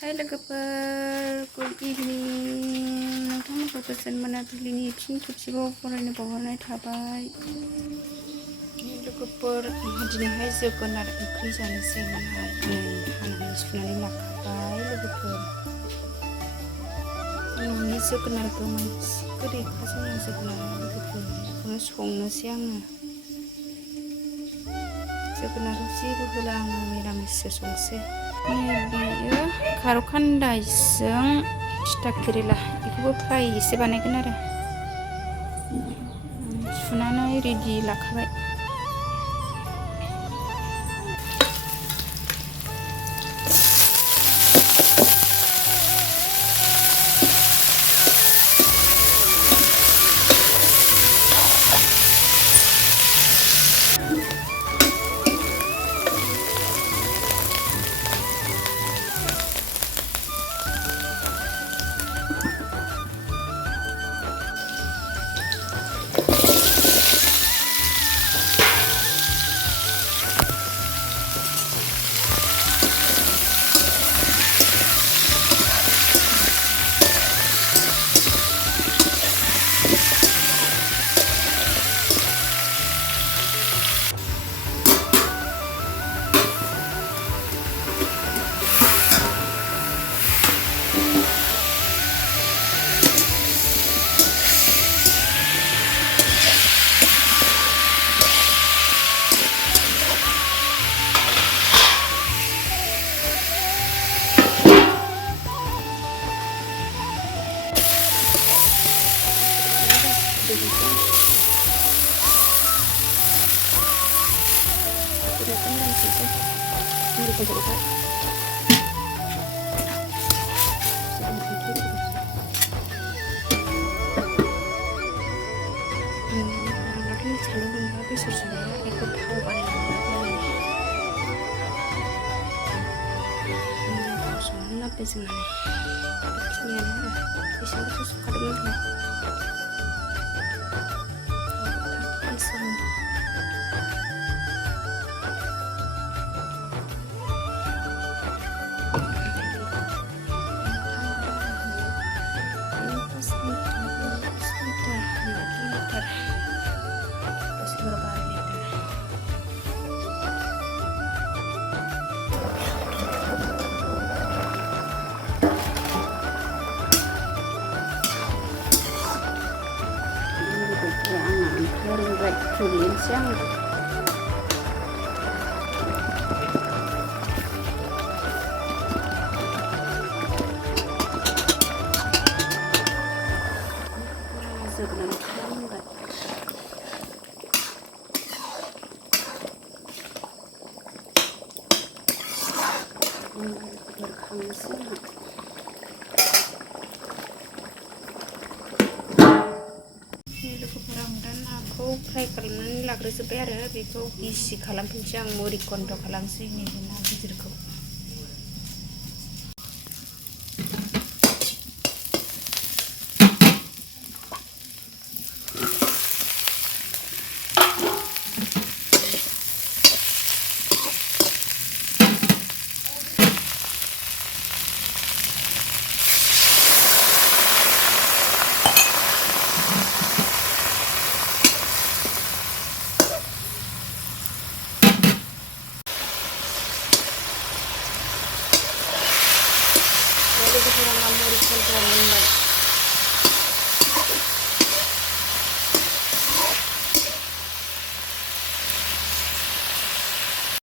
Hai logoफोर, good evening. नोंथांमोनखौ गोजोन मोनाबिलिनि फिन खेबसेबाव फरायनो बावहरनाय थाबाय। लोगोफोर, दिनैहाय जोगोनार ओंख्रि जानोसै हानानै सुनानै लाखाबाय लोगोफोर। न'नि जोगोनारखौ मोनसे गोदैखा जोंना जोगोनार लोगोफोर, बेखौनो संनोसै आङो। जोगोनाराव जेबो होला आङो, मिरामिससो संसै। बेयो खार'खान्दायजों थिथा केरेला, बेखौबो फ्राय एसे बानायगोन आरो। सुनानै रेडि लाखाबाय। बेसर जानाया बेखौ थाव बानायनानै संनो लाबोबाय जोंना बेखिनियानो आरो बेसेबांसो सुखादोंमोन tulisnya फ्राय खालामनानै लाग्रोजोब्बाय आरो बेखौ गिसि खालामफिनसै आं मुरि कन्द खालामसै नैबे ना गिदिरखौ।